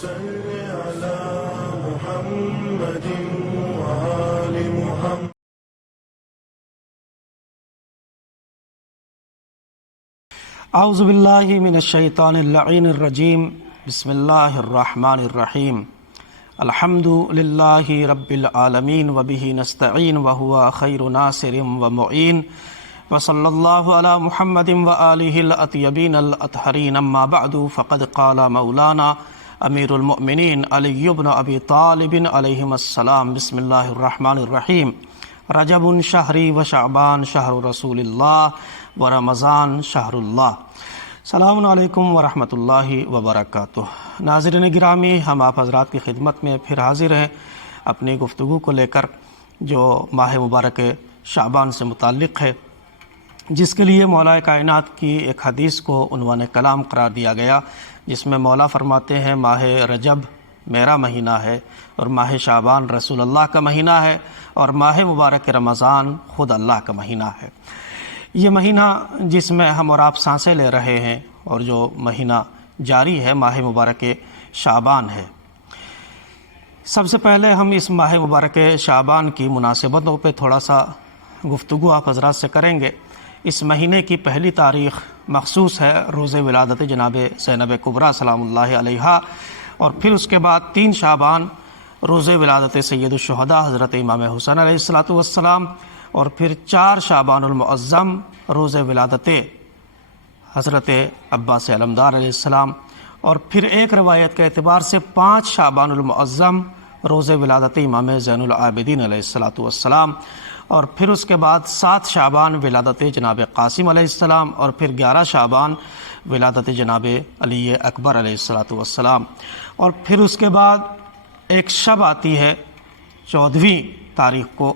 صل على محمد وآل محمد. اعوذ باللہ من الشیطان اللعین الرجیم. بسم اللہ الرحمن الرحیم. الحمد للہ رب العالمین وبہ نستعین وہو خیر ناصر ومعین وصلی اللہ علی محمد وآلہ الاطیبین الاطہرین. اما بعد فقد قال مولانا امیر المؤمنین علی بن ابی طالب علیہم السلام. بسم اللہ الرحمن الرحیم. رجب شہری و شعبان شہر رسول اللہ و رمضان شہر اللہ. السلام علیکم ورحمۃ اللہ وبرکاتہ. ناظرین گرامی، ہم آپ حضرات کی خدمت میں پھر حاضر ہیں اپنی گفتگو کو لے کر، جو ماہ مبارک شعبان سے متعلق ہے، جس کے لیے مولا کائنات کی ایک حدیث کو عنوان کلام قرار دیا گیا، جس میں مولا فرماتے ہیں ماہ رجب میرا مہینہ ہے، اور ماہ شعبان رسول اللہ کا مہینہ ہے، اور ماہ مبارک رمضان خود اللہ کا مہینہ ہے. یہ مہینہ جس میں ہم اور آپ سانسیں لے رہے ہیں، اور جو مہینہ جاری ہے، ماہ مبارک شعبان ہے. سب سے پہلے ہم اس ماہ مبارک شعبان کی مناسبتوں پہ تھوڑا سا گفتگو آپ حضرات سے کریں گے. اس مہینے کی پہلی تاریخ مخصوص ہے روز ولادت جناب زینب کبریٰ سلام اللہ علیہا، اور پھر اس کے بعد 3 شعبان روز ولادت سید الشہداء حضرت امام حسین علیہ السلام، اور پھر 4 شعبان المعظم روز ولادت حضرت عباس علمدار علیہ السلام، اور پھر ایک روایت کے اعتبار سے 5 شعبان المعظم روز ولادت امام زین العابدین علیہ السلام، اور پھر اس کے بعد 7 شعبان ولادت جناب قاسم علیہ السلام، اور پھر 11 شعبان ولادت جناب علی اکبر علیہ السلام. اور پھر اس کے بعد ایک شب آتی ہے 14ویں تاریخ کو،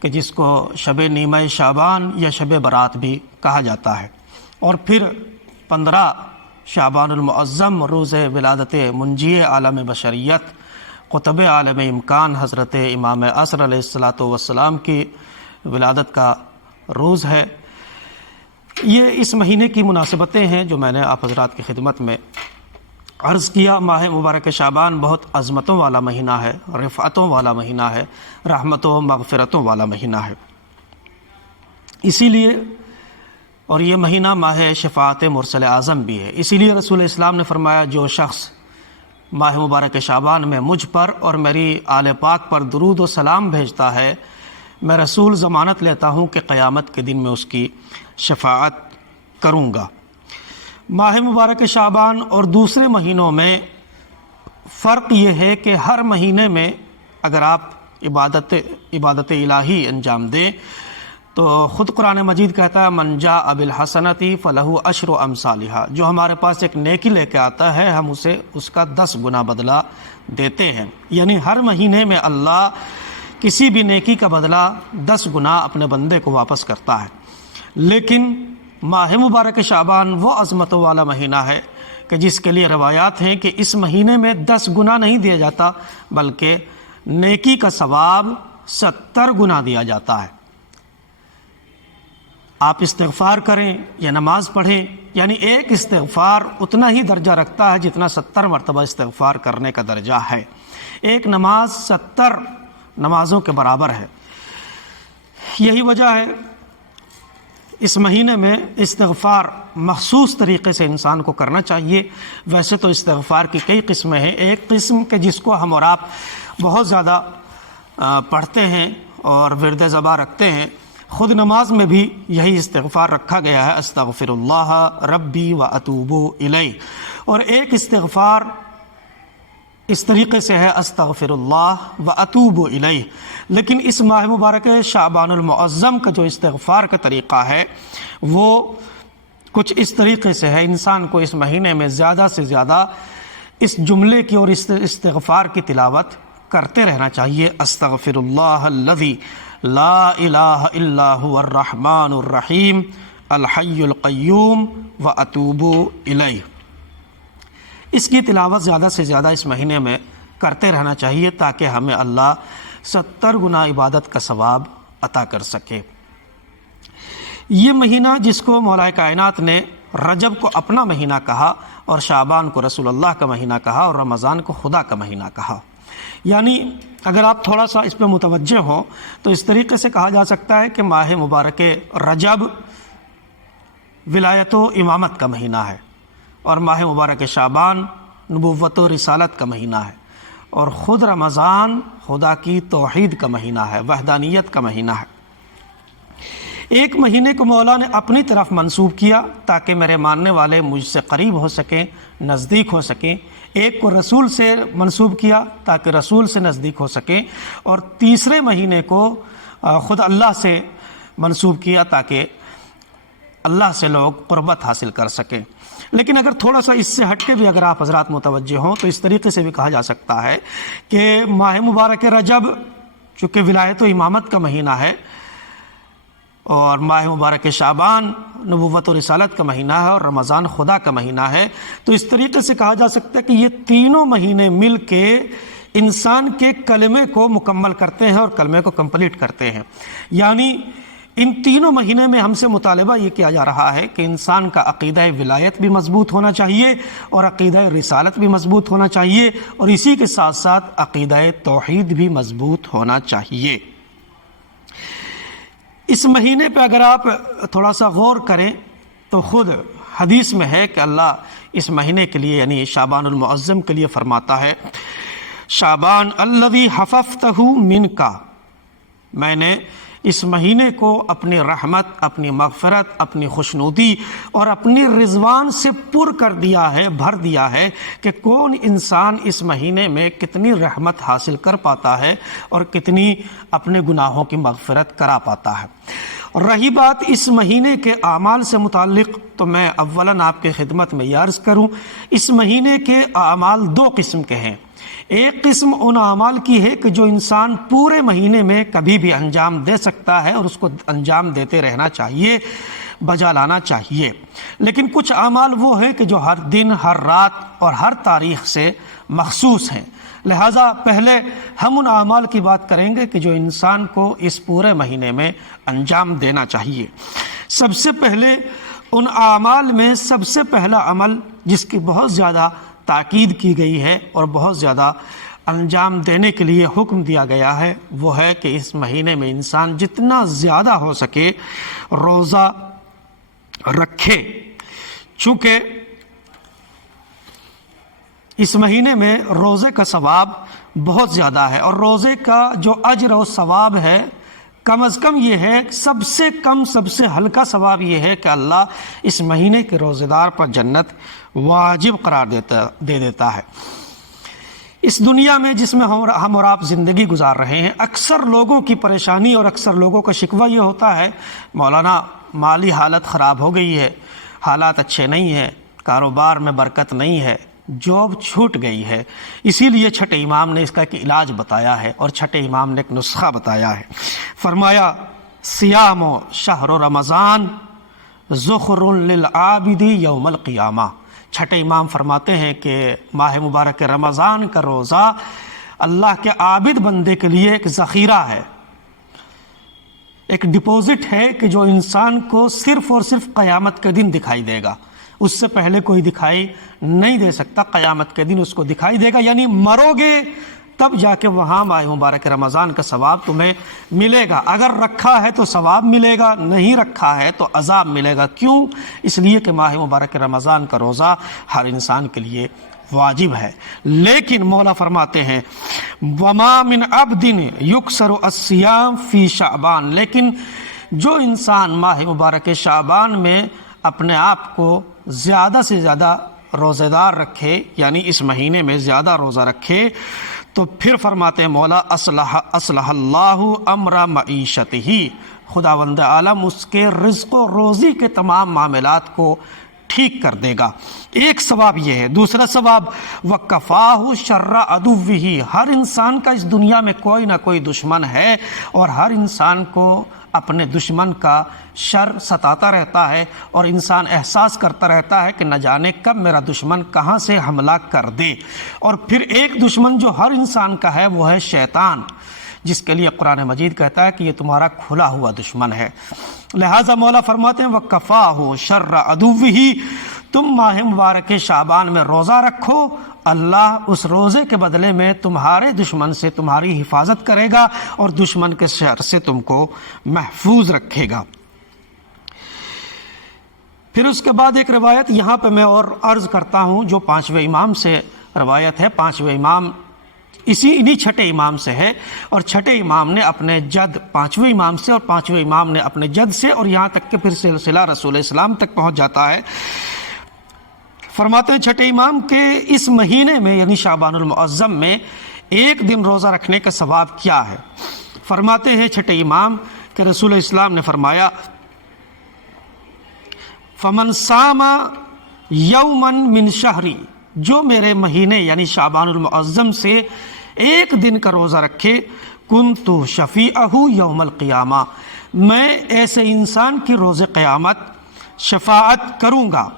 کہ جس کو شب نیمہ شعبان یا شب برات بھی کہا جاتا ہے. اور پھر 15 شعبان المعظم روز ولادت منجی عالم بشریت قطب عالم امکان حضرت امام عصر علیہ السلام کی ولادت کا روز ہے. یہ اس مہینے کی مناسبتیں ہیں جو میں نے آپ حضرات کی خدمت میں عرض کیا. ماہ مبارک شعبان بہت عظمتوں والا مہینہ ہے، رفعتوں والا مہینہ ہے، رحمتوں و مغفرتوں والا مہینہ ہے. اسی لیے، اور یہ مہینہ ماہ شفاعت مرسل اعظم بھی ہے، اسی لیے رسول اسلام نے فرمایا جو شخص ماہ مبارک شعبان میں مجھ پر اور میری آل پاک پر درود و سلام بھیجتا ہے، میں رسول ضمانت لیتا ہوں کہ قیامت کے دن میں اس کی شفاعت کروں گا. ماہ مبارک شعبان اور دوسرے مہینوں میں فرق یہ ہے کہ ہر مہینے میں اگر آپ عبادت الہی انجام دیں تو خود قرآن مجید کہتا ہے من جاء بالحسنۃ فلہ عشر امثالھا، جو ہمارے پاس ایک نیکی لے کے آتا ہے ہم اسے اس کا 10 گنا بدلہ دیتے ہیں. یعنی ہر مہینے میں اللہ کسی بھی نیکی کا بدلہ 10 گنا اپنے بندے کو واپس کرتا ہے. لیکن ماہ مبارک شعبان وہ عظمتوں والا مہینہ ہے کہ جس کے لیے روایات ہیں کہ اس مہینے میں 10 گنا نہیں دیا جاتا، بلکہ نیکی کا ثواب 70 گنا دیا جاتا ہے. آپ استغفار کریں یا نماز پڑھیں، یعنی ایک استغفار اتنا ہی درجہ رکھتا ہے جتنا 70 مرتبہ استغفار کرنے کا درجہ ہے. ایک نماز 70 نمازوں کے برابر ہے. یہی وجہ ہے اس مہینے میں استغفار مخصوص طریقے سے انسان کو کرنا چاہیے. ویسے تو استغفار کی کئی قسمیں ہیں. ایک قسم کہ جس کو ہم اور آپ بہت زیادہ پڑھتے ہیں اور ورد زبان رکھتے ہیں، خود نماز میں بھی یہی استغفار رکھا گیا ہے، استغفر اللہ ربی و اتوب الیہ. اور ایک استغفار اس طریقے سے ہے استغفر اللہ و اتوب الیہ. لیکن اس ماہ مبارک شعبان المعظم کا جو استغفار کا طریقہ ہے وہ کچھ اس طریقے سے ہے. انسان کو اس مہینے میں زیادہ سے زیادہ اس جملے کی اور اس استغفار کی تلاوت کرتے رہنا چاہیے. استغفر اللہ الذی لا الہ الا هو الرحمن الرحیم الحی القیوم و اتوب الیہ. اس کی تلاوت زیادہ سے زیادہ اس مہینے میں کرتے رہنا چاہیے تاکہ ہمیں اللہ 70 گنا عبادت کا ثواب عطا کر سکے. یہ مہینہ جس کو مولا کائنات نے رجب کو اپنا مہینہ کہا اور شعبان کو رسول اللہ کا مہینہ کہا اور رمضان کو خدا کا مہینہ کہا۔ یعنی اگر آپ تھوڑا سا اس پہ متوجہ ہوں تو اس طریقے سے کہا جا سکتا ہے کہ ماہ مبارک رجب ولایت و امامت کا مہینہ ہے، اور ماہ مبارک شعبان نبوت و رسالت کا مہینہ ہے، اور خود رمضان خدا کی توحید کا مہینہ ہے، وحدانیت کا مہینہ ہے۔ ایک مہینے کو مولا نے اپنی طرف منسوب کیا تاکہ میرے ماننے والے مجھ سے قریب ہو سکیں، نزدیک ہو سکیں۔ ایک کو رسول سے منسوب کیا تاکہ رسول سے نزدیک ہو سکیں، اور تیسرے مہینے کو خود اللہ سے منسوب کیا تاکہ اللہ سے لوگ قربت حاصل کر سکیں۔ لیکن اگر تھوڑا سا اس سے ہٹ کے بھی اگر آپ حضرات متوجہ ہوں تو اس طریقے سے بھی کہا جا سکتا ہے کہ ماہ مبارک رجب چونکہ ولایت و امامت کا مہینہ ہے، اور ماہ مبارک شعبان نبوت و رسالت کا مہینہ ہے، اور رمضان خدا کا مہینہ ہے، تو اس طریقے سے کہا جا سکتا ہے کہ یہ تینوں مہینے مل کے انسان کے کلمے کو مکمل کرتے ہیں اور کلمے کو کمپلیٹ کرتے ہیں۔ یعنی ان تینوں مہینے میں ہم سے مطالبہ یہ کیا جا رہا ہے کہ انسان کا عقیدہ ولایت بھی مضبوط ہونا چاہیے، اور عقیدہ رسالت بھی مضبوط ہونا چاہیے، اور اسی کے ساتھ ساتھ عقیدہ توحید بھی مضبوط ہونا چاہیے۔ اس مہینے پہ اگر آپ تھوڑا سا غور کریں تو خود حدیث میں ہے کہ اللہ اس مہینے کے لیے یعنی شعبان المعظم کے لیے فرماتا ہے، شعبان الذی حفظتہ منک، میں نے اس مہینے کو اپنی رحمت، اپنی مغفرت، اپنی خوشنودی اور اپنی رضوان سے پر کر دیا ہے، بھر دیا ہے کہ کون انسان اس مہینے میں کتنی رحمت حاصل کر پاتا ہے اور کتنی اپنے گناہوں کی مغفرت کرا پاتا ہے۔ اور رہی بات اس مہینے کے اعمال سے متعلق تو میں اولاً آپ کے خدمت میں یہ عرض کروں، اس مہینے کے اعمال دو قسم کے ہیں۔ ایک قسم ان اعمال کی ہے کہ جو انسان پورے مہینے میں کبھی بھی انجام دے سکتا ہے اور اس کو انجام دیتے رہنا چاہیے، بجا لانا چاہیے۔ لیکن کچھ اعمال وہ ہیں کہ جو ہر دن، ہر رات اور ہر تاریخ سے مخصوص ہیں۔ لہٰذا پہلے ہم ان اعمال کی بات کریں گے کہ جو انسان کو اس پورے مہینے میں انجام دینا چاہیے۔ سب سے پہلے ان اعمال میں سب سے پہلا عمل جس کی بہت زیادہ تاکید کی گئی ہے اور بہت زیادہ انجام دینے کے لیے حکم دیا گیا ہے وہ ہے کہ اس مہینے میں انسان جتنا زیادہ ہو سکے روزہ رکھے، چونکہ اس مہینے میں روزے کا ثواب بہت زیادہ ہے، اور روزے کا جو اجر و ثواب ہے کم از کم یہ ہے، سب سے کم سب سے ہلکا ثواب یہ ہے کہ اللہ اس مہینے کے روزے دار پر جنت واجب قرار دے دیتا ہے۔ اس دنیا میں جس میں ہم اور آپ زندگی گزار رہے ہیں، اکثر لوگوں کی پریشانی اور اکثر لوگوں کا شکوہ یہ ہوتا ہے، مولانا مالی حالت خراب ہو گئی ہے، حالات اچھے نہیں ہیں، کاروبار میں برکت نہیں ہے، جاب چھوٹ گئی ہے۔ اسی لیے چھٹے امام نے اس کا ایک علاج بتایا ہے، اور چھٹے امام نے ایک نسخہ بتایا ہے۔ فرمایا سیام شہر رمضان ذخر للعابد یوم القیامہ۔ چھٹے امام فرماتے ہیں کہ ماہ مبارک رمضان کا روزہ اللہ کے عابد بندے کے لیے ایک ذخیرہ ہے، ایک ڈپوزٹ ہے کہ جو انسان کو صرف اور صرف قیامت کے دن دکھائی دے گا، اس سے پہلے کوئی دکھائی نہیں دے سکتا، قیامت کے دن اس کو دکھائی دے گا۔ یعنی مرو گے تب جا کے وہاں ماہ مبارک رمضان کا ثواب تمہیں ملے گا، اگر رکھا ہے تو ثواب ملے گا، نہیں رکھا ہے تو عذاب ملے گا۔ کیوں؟ اس لیے کہ ماہ مبارک رمضان کا روزہ ہر انسان کے لیے واجب ہے۔ لیکن مولا فرماتے ہیں وَمَا مِنْ عَبْدٍ يُكْسَرُ الصِّيَامِ فِي شَعْبَانَ، لیکن جو انسان ماہ مبارک شعبان میں اپنے آپ کو زیادہ سے زیادہ روزہ دار رکھے، یعنی اس مہینے میں زیادہ روزہ رکھے، تو پھر فرماتے ہیں مولا اصلح اللہ امر معیشتہ، خداوند عالم اس کے رزق و روزی کے تمام معاملات کو ٹھیک کر دے گا۔ ایک ثواب یہ ہے۔ دوسرا ثواب وَكَفَاهُ شَرَّ عَدُوِّهِ، ہر انسان کا اس دنیا میں کوئی نہ کوئی دشمن ہے، اور ہر انسان کو اپنے دشمن کا شر ستاتا رہتا ہے، اور انسان احساس کرتا رہتا ہے کہ نہ جانے کب میرا دشمن کہاں سے حملہ کر دے۔ اور پھر ایک دشمن جو ہر انسان کا ہے وہ ہے شیطان، جس کے لیے قرآن مجید کہتا ہے کہ یہ تمہارا کھلا ہوا دشمن ہے۔ لہٰذا مولا فرماتے ہیں وَكَفَاهُ شَرَّ عَدُوِّهِ، تم ماہ مبارک شعبان میں روزہ رکھو، اللہ اس روزے کے بدلے میں تمہارے دشمن سے تمہاری حفاظت کرے گا اور دشمن کے شر سے تم کو محفوظ رکھے گا۔ پھر اس کے بعد ایک روایت یہاں پہ میں اور عرض کرتا ہوں جو پانچویں امام سے روایت ہے۔ پانچویں امام انہی چھٹے امام سے ہے، اور چھٹے امام نے اپنے جد پانچویں امام سے، اور پانچویں امام نے اپنے جد سے، اور یہاں تک کہ پھر سلسلہ رسول اسلام تک پہنچ جاتا ہے۔ فرماتے ہیں چھٹے امام کے اس مہینے میں یعنی شعبان المعظم میں ایک دن روزہ رکھنے کا ثواب کیا ہے؟ فرماتے ہیں چھٹے امام کہ رسول اسلام نے فرمایا فمن صام یوما من شہری، جو میرے مہینے یعنی شعبان المعظم سے ایک دن کا روزہ رکھے، کنت شفیعہ یوم القیامہ، میں ایسے انسان کی روز قیامت شفاعت کروں گا۔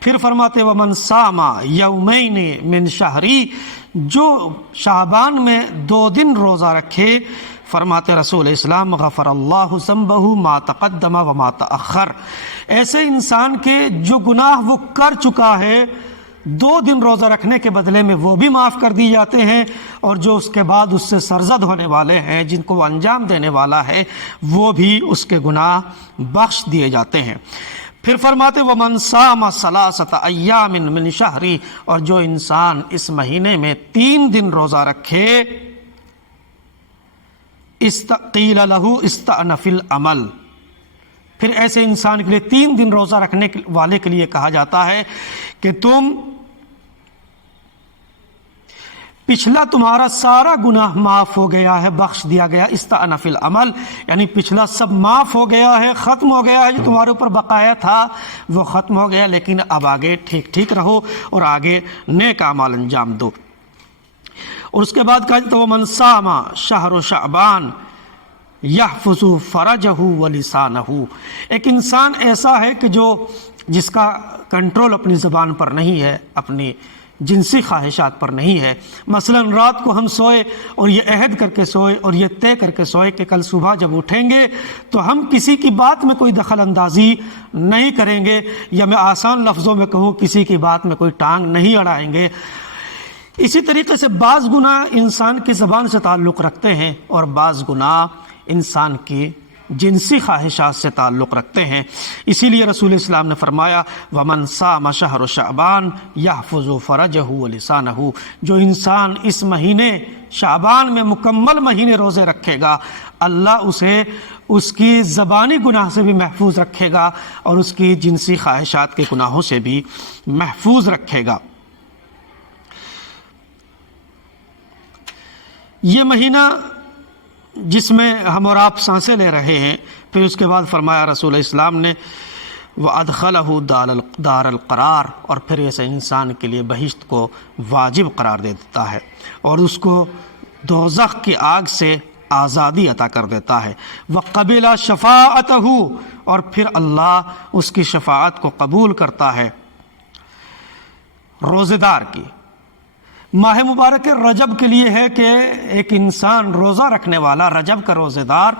پھر فرماتے ومن صام یومین من شہری، جو شعبان میں 2 دن روزہ رکھے، فرماتے رسول اسلام غفر اللہ ذنبہ ما تقدم وما تأخر، ایسے انسان کے جو گناہ وہ کر چکا ہے 2 دن روزہ رکھنے کے بدلے میں وہ بھی معاف کر دی جاتے ہیں، اور جو اس کے بعد اس سے سرزد ہونے والے ہیں جن کو وہ انجام دینے والا ہے وہ بھی اس کے گناہ بخش دیے جاتے ہیں۔ پھر فرماتے ومن صام 3 ایام من شہری، اور جو انسان اس مہینے میں 3 دن روزہ رکھے، قیل لہ استأنف العمل، پھر ایسے انسان کے لیے 3 دن روزہ رکھنے والے کے لیے کہا جاتا ہے کہ تم پچھلا تمہارا سارا گناہ معاف ہو گیا ہے، بخش دیا گیا۔ استأنف العمل یعنی پچھلا سب معاف ہو گیا ہے، ختم ہو گیا ہے، جو تمہارے اوپر بقایا تھا وہ ختم ہو گیا، لیکن اب آگے ٹھیک ٹھیک رہو اور آگے نیک اعمال انجام دو۔ اور اس کے بعد کہا جاتا ہے ومن صام شہر شعبان یحفظ فرجہ ولسانہ، ایک انسان ایسا ہے کہ جس کا کنٹرول اپنی زبان پر نہیں ہے، اپنی جنسی خواہشات پر نہیں ہے۔ مثلا رات کو ہم سوئے اور یہ عہد کر کے سوئے اور یہ طے کر کے سوئے کہ کل صبح جب اٹھیں گے تو ہم کسی کی بات میں کوئی دخل اندازی نہیں کریں گے، یا میں آسان لفظوں میں کہوں کسی کی بات میں کوئی ٹانگ نہیں اڑائیں گے۔ اسی طریقے سے بعض گناہ انسان کی زبان سے تعلق رکھتے ہیں اور بعض گناہ انسان کی جنسی خواہشات سے تعلق رکھتے ہیں۔ اسی لیے رسول اسلام نے فرمایا ومن صام شہر شعبان یحفظ فرجہ ولسانہ، جو انسان اس مہینے شعبان میں مکمل مہینے روزے رکھے گا، اللہ اسے اس کی زبانی گناہ سے بھی محفوظ رکھے گا اور اس کی جنسی خواہشات کے گناہوں سے بھی محفوظ رکھے گا۔ یہ مہینہ جس میں ہم اور آپ سانسیں لے رہے ہیں، پھر اس کے بعد فرمایا رسول اسلام نے وَأَدْخَلَهُ دار القرار، اور پھر ایسے انسان کے لیے بہشت کو واجب قرار دے دیتا ہے اور اس کو دوزخ کی آگ سے آزادی عطا کر دیتا ہے۔ وَقَبِلَ شَفَاعَتَهُ، اور پھر اللہ اس کی شفاعت کو قبول کرتا ہے۔ روزے دار کی ماہ مبارک رجب کے لیے ہے کہ ایک انسان روزہ رکھنے والا، رجب کا روزے دار،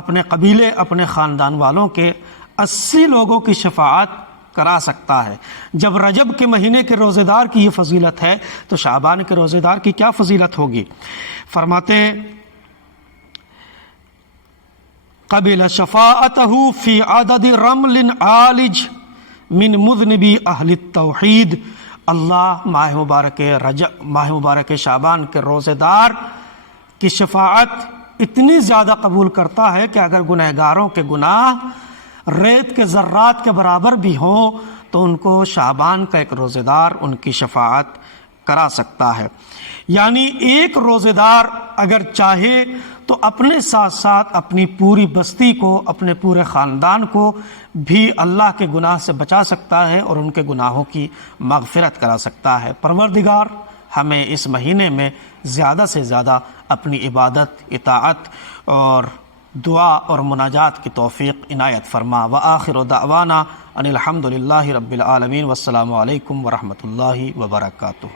اپنے قبیلے اپنے خاندان والوں کے 80 لوگوں کی شفاعت کرا سکتا ہے۔ جب رجب کے مہینے کے روزے دار کی یہ فضیلت ہے تو شعبان کے روزے دار کی کیا فضیلت ہوگی؟ فرماتے ہیں قبل شفاعتہ فی عدد رمل عالج من مذنبی اہل التوحید، اللہ ماہ مبارک شعبان کے روزے دار کی شفاعت اتنی زیادہ قبول کرتا ہے کہ اگر گنہگاروں کے گناہ ریت کے ذرات کے برابر بھی ہوں تو ان کو شعبان کا ایک روزے دار ان کی شفاعت کرا سکتا ہے۔ یعنی ایک روزے دار اگر چاہے تو اپنے ساتھ ساتھ اپنی پوری بستی کو، اپنے پورے خاندان کو بھی اللہ کے گناہ سے بچا سکتا ہے اور ان کے گناہوں کی مغفرت کرا سکتا ہے۔ پروردگار ہمیں اس مہینے میں زیادہ سے زیادہ اپنی عبادت، اطاعت اور دعا اور مناجات کی توفیق عنایت فرما۔ وآخر دعوانا ان الحمد للہ رب العالمین، والسلام علیکم ورحمۃ اللہ وبرکاتہ۔